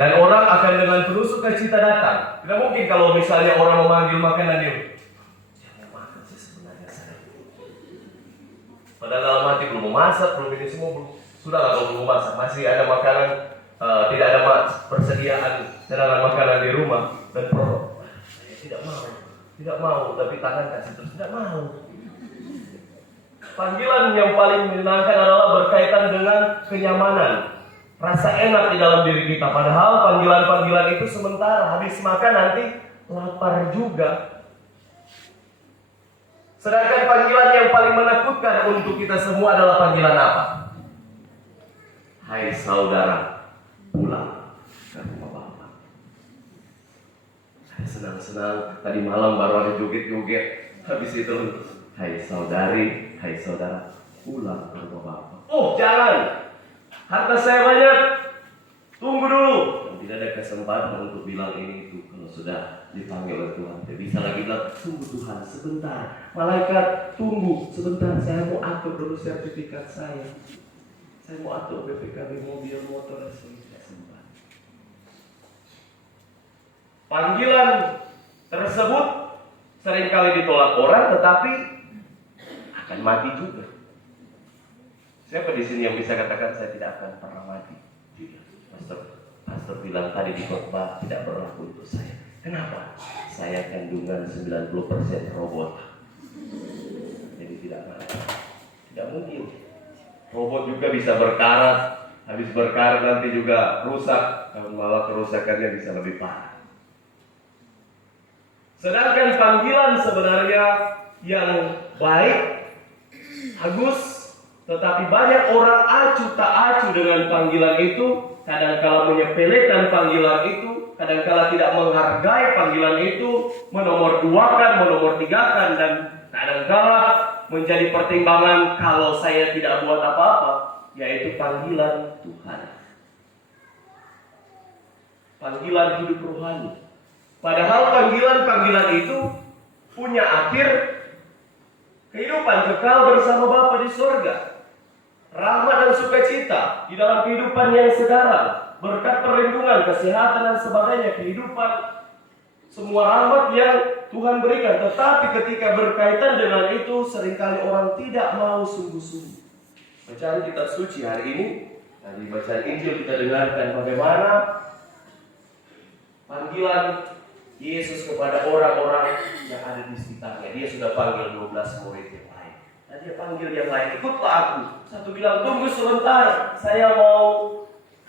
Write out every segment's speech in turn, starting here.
Dan orang akan dengan penuh sukacita datang. Tidak mungkin kalau misalnya orang memanggil makanan dia, jangan makan sih sebenarnya saya. Padahal dalam hati belum memasak, belum ini semua belum. Sudah kalau belum memasak, masih ada makanan, tidak ada persediaan cadangan makanan di rumah. Dan saya tidak mau, tapi tangan kasih terus tidak mau. Panggilan yang paling menyenangkan adalah berkaitan dengan kenyamanan, rasa enak di dalam diri kita. Padahal panggilan-panggilan itu sementara, habis makan nanti lapar juga. Sedangkan panggilan yang paling menakutkan untuk kita semua adalah panggilan apa? Hai saudara, pulang ke rumah Bapak. Saya senang-senang, tadi malam baru ada joget-joget. Habis itu, hai saudari, hai saudara, pulang ke rumah Bapak. Oh jangan, harta saya banyak, tunggu dulu. Tidak ada kesempatan untuk bilang ini itu. Kalau sudah dipanggil oleh Tuhan, tidak bisa lagi bilang, tunggu Tuhan sebentar. Malaikat, tunggu sebentar, saya mau atur dulu sertifikat saya. Saya mau atur BPKB mobil, motor, dan sebagainya. Panggilan tersebut seringkali ditolak orang, tetapi akan mati juga. Siapa di sini yang bisa katakan saya tidak akan pernah mati? Pastor bilang tadi di khotbah tidak berlaku untuk saya. Kenapa? Saya kandungan 90% robot. Jadi tidak mungkin. Robot juga bisa berkarat, habis berkarat nanti juga rusak, malah kerusakannya bisa lebih parah. Sedangkan panggilan sebenarnya yang baik, bagus, tetapi banyak orang acuh tak acuh dengan panggilan itu, kadangkala menyepelekan panggilan itu, kadangkala tidak menghargai panggilan itu, menomorduakan, menomortigakan, dan kadangkala menjadi pertimbangan kalau saya tidak buat apa-apa, yaitu panggilan Tuhan. Panggilan hidup rohani. Padahal panggilan-panggilan itu punya akhir kehidupan kekal bersama Bapa di surga. Rahmat dan sukacita di dalam kehidupan yang sekarang, berkat perlindungan, kesehatan dan sebagainya, kehidupan semua rahmat yang Tuhan berikan. Tetapi ketika berkaitan dengan itu, seringkali orang tidak mau sungguh-sungguh. Bacaan kitab suci hari ini, dari bacaan Injil kita dengarkan bagaimana panggilan Yesus kepada orang-orang yang ada di sekitarnya. Dia sudah panggil 12 murid yang lain. Dan dia panggil yang lain, ikutlah aku. Satu bilang, tunggu sebentar, saya mau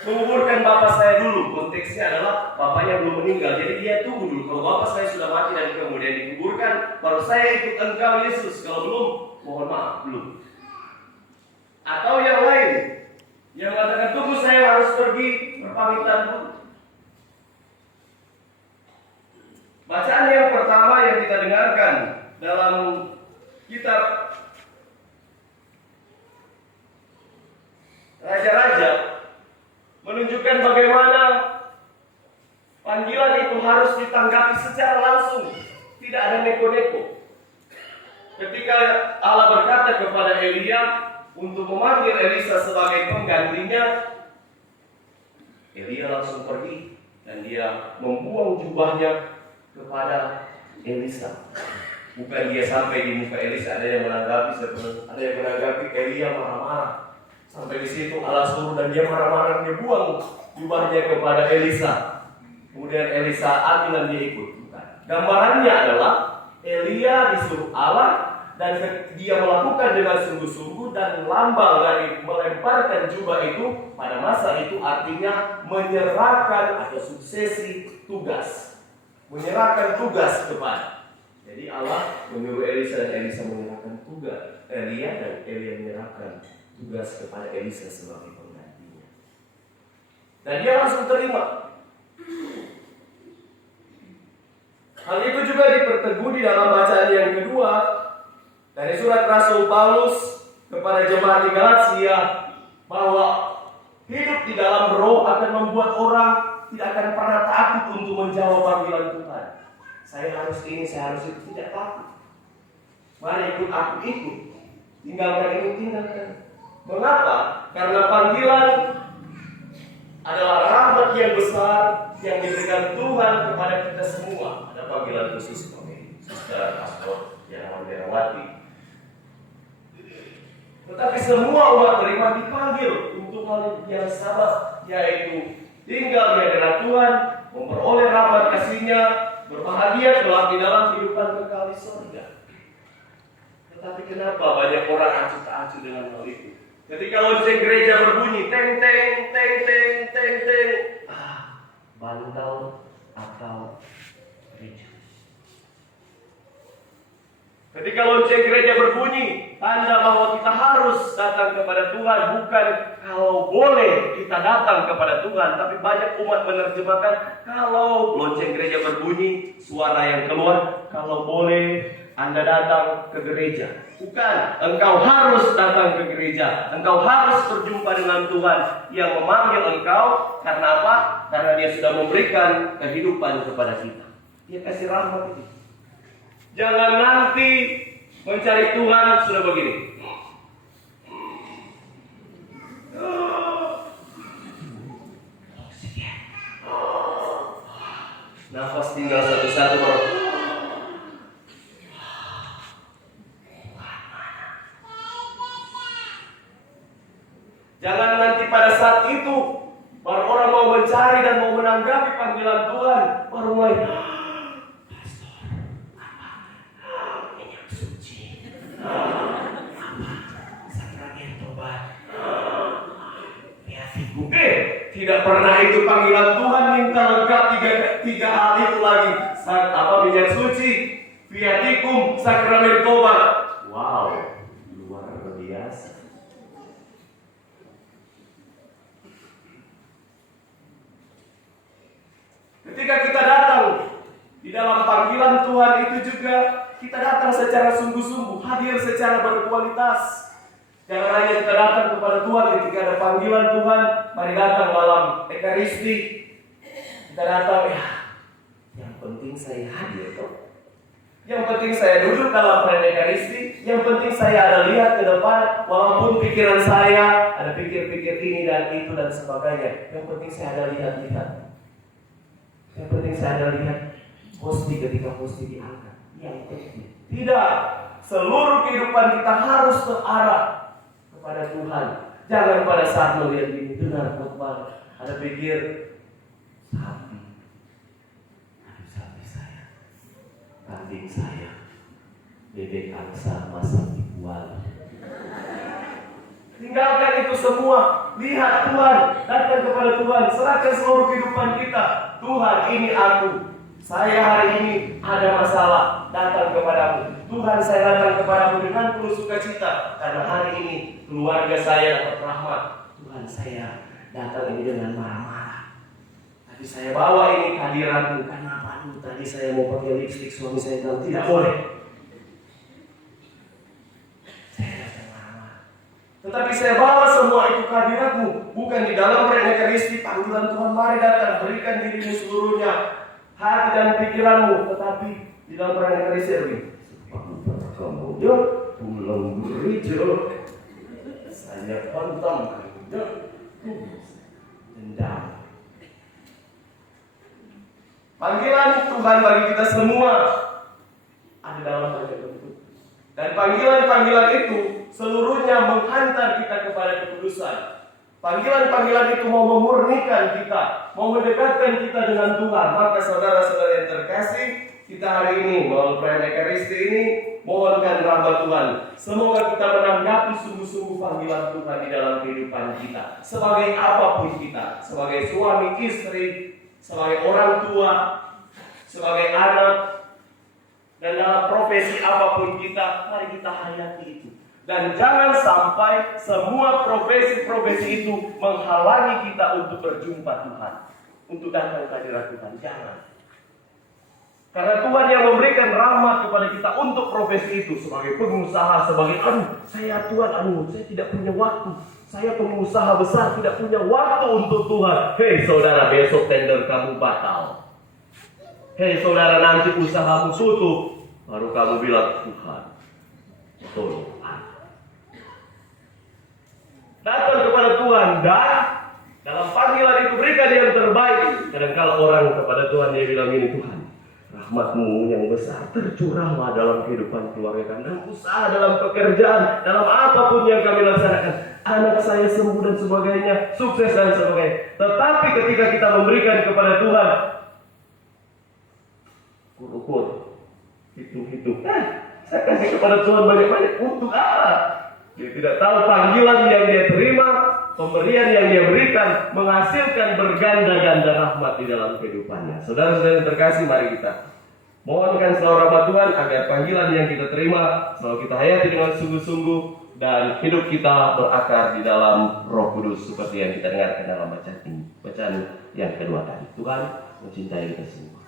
menguburkan bapak saya dulu. Konteksnya adalah bapaknya belum meninggal, jadi dia tunggu dulu. Kalau bapak saya sudah mati dan kemudian dikuburkan, baru saya ikut engkau Yesus. Kalau belum, mohon maaf, belum. Atau yang lain yang mengatakan, tunggu saya harus pergi berpamitan dulu. Bacaan yang pertama yang kita dengarkan dalam kitab Raja-Raja menunjukkan bagaimana panggilan itu harus ditanggapi secara langsung, tidak ada neko-neko. Ketika Allah berkata kepada Elia untuk memanggil Elisa sebagai penggantinya, Elia langsung pergi dan dia membuang jubahnya kepada Elisa. Bukan dia sampai di muka Elisa, ada yang menanggapi Elia marah-marah. Sampai di situ Allah suruh dan dia marah-marah, dia buang jubahnya kepada Elisa. Kemudian Elisa ambil dan dia ikut. Gambarannya adalah Elia disuruh Allah dan dia melakukan dengan sungguh-sungguh, dan lambang dari melemparkan jubah itu pada masa itu artinya menyerahkan atau suksesi tugas. Menyerahkan tugas kepada. Jadi Allah menyuruh Elisa dan Elisa menyerahkan tugas. Elia dan Elia menyerahkan tugas kepada Elisa sebagai penggantinya. Dan dia langsung terima. Hal itu juga diperteguh di dalam bacaan yang kedua dari surat Rasul Paulus kepada jemaat di Galatia, bahwa hidup di dalam roh akan membuat orang tidak akan pernah takut untuk menjawab panggilan Tuhan. Saya harus ini, saya harus itu, tidak takut. Mari ikut aku, ikut. Tinggalkan ini, tinggalkan. Mengapa? Karena panggilan adalah rahmat yang besar yang diberikan Tuhan kepada kita semua. Ada panggilan khusus sebagai saudara pastor yang Herawati. Tetapi semua umat beriman dipanggil untuk hal yang sama, yaitu tinggal di hadirat Tuhan, memperoleh rahmat kasih-Nya, berbahagia kelak di dalam kehidupan kekal di surga. Tetapi kenapa banyak orang acuh tak acuh dengan hal itu? Ketika lonceng gereja berbunyi, teng teng teng teng teng teng, bantal atau gereja. Ketika lonceng gereja berbunyi, tanda bahwa kita harus datang kepada Tuhan, bukan kalau boleh kita datang kepada Tuhan, tapi banyak umat menerjemahkan kalau lonceng gereja berbunyi, suara yang keluar, kalau boleh Anda datang ke gereja. Bukan, engkau harus datang ke gereja. Engkau harus berjumpa dengan Tuhan yang memanggil engkau. Karena apa? Karena Dia sudah memberikan kehidupan kepada kita. Dia kasih rahmat itu. Jangan nanti mencari Tuhan sudah begini. Nafas tinggal satu-satu bro. Jangan nanti pada saat itu baru orang mau mencari dan mau menanggapi panggilan Tuhan, baru mulai minyak suci, sakramen tobat, tidak pernah itu panggilan Tuhan. Minta lengkap tiga hal itu lagi. Minyak suci, viatikum, sakramen tobat. Wow, luar biasa. Ketika kita datang di dalam panggilan Tuhan itu juga kita datang secara sungguh-sungguh, hadir secara berkualitas. Jangan hanya kita datang kepada Tuhan ketika ada panggilan Tuhan, mari datang dalam Ekaristi. Kita datang, yang penting saya hadir toh. Yang penting saya duduk dalam perayaan Ekaristi. Yang penting saya ada lihat ke depan, walaupun pikiran saya ada pikir-pikir ini dan itu dan sebagainya. Yang penting saya ada lihat-lihat. Yang penting saya ada lihat posti ketika posti diangkat. Yang penting. Tidak. Seluruh kehidupan kita harus terarah kepada Tuhan. Jangan pada saat melihat ini benar khotbah ada pikir sapi. Aduh sapi saya. Kambing saya. Bebek angsa masak dibual. Tinggalkan itu semua. Lihat Tuhan, datang kepada Tuhan, serahkan seluruh kehidupan kita. Tuhan, ini aku. Saya hari ini ada masalah, datang kepadamu. Tuhan, saya datang kepadamu dengan penuh sukacita karena hari ini keluarga saya dapat rahmat. Tuhan, saya datang ini dengan marah-marah. Tapi saya bawa ini kehadiranmu. Kenapa? Tadi saya mau pakai lipstik, suami saya bilang tidak boleh. Tetapi saya bawa semua itu kehadiratmu, bukan di dalam perayaan Ekaristi. Panggilan Tuhan, mari datang, berikan dirimu seluruhnya, hati dan pikiranmu. Tetapi di dalam perayaan Ekaristi, kamu pulang gereja, saya hantam dendam. Panggilan Tuhan bagi kita semua ada dalam perayaan itu. Dan panggilan-panggilan itu seluruhnya menghantar kita kepada kekudusan. Panggilan-panggilan itu mau memurnikan kita, mau mendekatkan kita dengan Tuhan. Maka saudara-saudara yang terkasih, kita hari ini melalui perayaan Ekaristi ini mohonkan rahmat Tuhan. Semoga kita menanggapi sungguh-sungguh panggilan Tuhan di dalam kehidupan kita. Sebagai apapun kita, sebagai suami, istri, sebagai orang tua, sebagai anak, dan dalam profesi apapun kita, mari kita hayati itu. Dan jangan sampai semua profesi-profesi itu menghalangi kita untuk berjumpa Tuhan, untuk datang ke hadirat Tuhan. Jangan. Karena Tuhan yang memberikan rahmat kepada kita untuk profesi itu. Sebagai pengusaha, sebagai saya Tuhan, saya tidak punya waktu. Saya pengusaha besar, tidak punya waktu untuk Tuhan. Hei saudara, besok tender kamu batal. Hei saudara, nanti usahamu tutup, baru kamu bilang Tuhan, tolong. Datang kepada Tuhan dan Dalam panggilan itu berikan yang terbaik. Kadang-kala orang kepada Tuhan dia bilang ini, Tuhan, rahmat-Mu yang besar tercurahlah dalam kehidupan keluarga kami, dalam usaha, dalam pekerjaan, dalam apapun yang kami laksanakan. Anak saya sembuh dan sebagainya, sukses dan sebagainya. Tetapi ketika kita memberikan kepada Tuhan, ukur, hitung-hitung, saya kasih kepada Tuhan banyak-banyak, untuk apa? Dia tidak tahu panggilan yang dia terima, pemberian yang dia berikan menghasilkan berganda-ganda rahmat di dalam kehidupannya. Saudara-saudara yang terkasih, mari kita mohonkan selalu rahmat Tuhan agar panggilan yang kita terima selalu kita hayati dengan sungguh-sungguh dan hidup kita berakar di dalam Roh Kudus seperti yang kita dengarkan dalam bacaan yang kedua tadi. Tuhan mencintai kita semua.